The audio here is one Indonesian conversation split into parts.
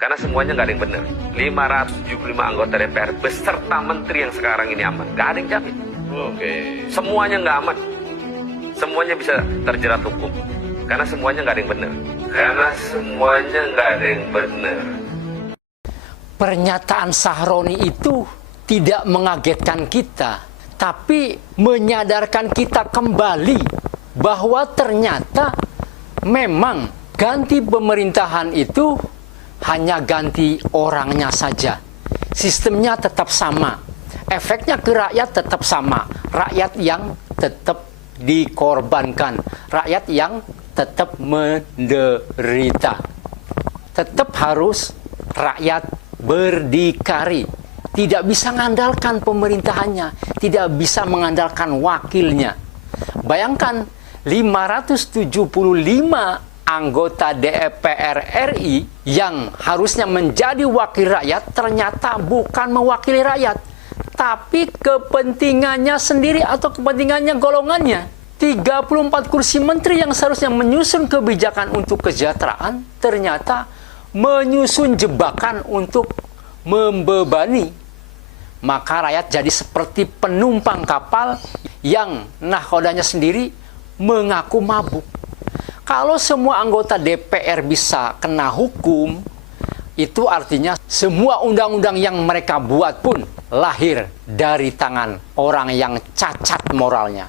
Karena semuanya nggak ada yang benar. 575 anggota DPR beserta menteri yang sekarang ini aman. Nggak ada yang jamin. Oke. Semuanya nggak aman. Semuanya bisa terjerat hukum. Karena semuanya nggak ada yang benar. Karena semuanya nggak ada yang benar. Pernyataan Sahroni itu tidak mengagetkan kita, tapi menyadarkan kita kembali bahwa ternyata memang ganti pemerintahan itu hanya ganti orangnya saja. Sistemnya tetap sama. Efeknya ke rakyat tetap sama. Rakyat yang tetap dikorbankan. Rakyat yang tetap menderita. Tetap harus rakyat berdikari. Tidak bisa mengandalkan pemerintahannya. Tidak bisa mengandalkan wakilnya. Bayangkan 575 anggota DPR RI yang harusnya menjadi wakil rakyat ternyata bukan mewakili rakyat, tapi kepentingannya sendiri atau kepentingannya golongannya. 34 kursi menteri yang seharusnya menyusun kebijakan untuk kesejahteraan ternyata menyusun jebakan untuk membebani. Maka rakyat jadi seperti penumpang kapal yang nahkodanya sendiri mengaku mabuk. Kalau semua anggota DPR bisa kena hukum, itu artinya semua undang-undang yang mereka buat pun lahir dari tangan orang yang cacat moralnya.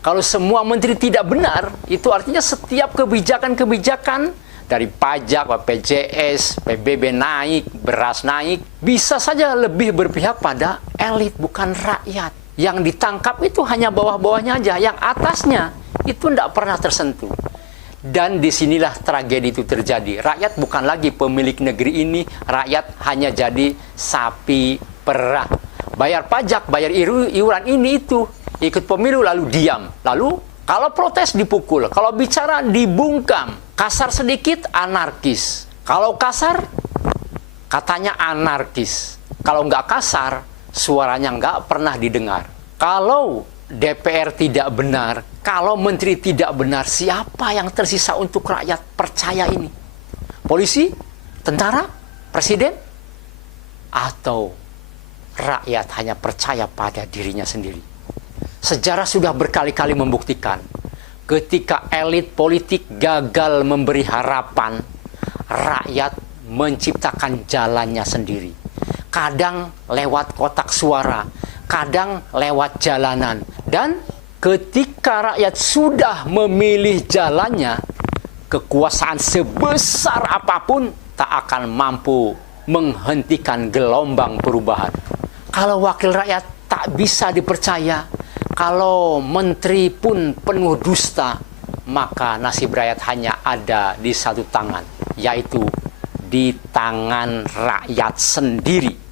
Kalau semua menteri tidak benar, itu artinya setiap kebijakan-kebijakan dari pajak, BPJS, PBB naik, beras naik, bisa saja lebih berpihak pada elit, bukan rakyat. Yang ditangkap itu hanya bawah-bawahnya aja, yang atasnya itu tidak pernah tersentuh. Dan disinilah tragedi itu terjadi. Rakyat bukan lagi pemilik negeri ini, rakyat hanya jadi sapi perah. Bayar pajak, bayar iuran ini itu, ikut pemilu lalu diam. Lalu kalau protes dipukul, kalau bicara dibungkam, kasar sedikit anarkis. Kalau kasar katanya anarkis. Kalau nggak kasar, suaranya nggak pernah didengar. Kalau DPR tidak benar, kalau menteri tidak benar, siapa yang tersisa untuk rakyat percaya ini? Polisi? Tentara? Presiden? Atau rakyat hanya percaya pada dirinya sendiri? Sejarah sudah berkali-kali membuktikan, ketika elit politik gagal memberi harapan, rakyat menciptakan jalannya sendiri. Kadang lewat kotak suara, kadang lewat jalanan. Dan ketika rakyat sudah memilih jalannya, kekuasaan sebesar apapun tak akan mampu menghentikan gelombang perubahan. Kalau wakil rakyat tak bisa dipercaya, kalau menteri pun penuh dusta, maka nasib rakyat hanya ada di satu tangan, yaitu di tangan rakyat sendiri.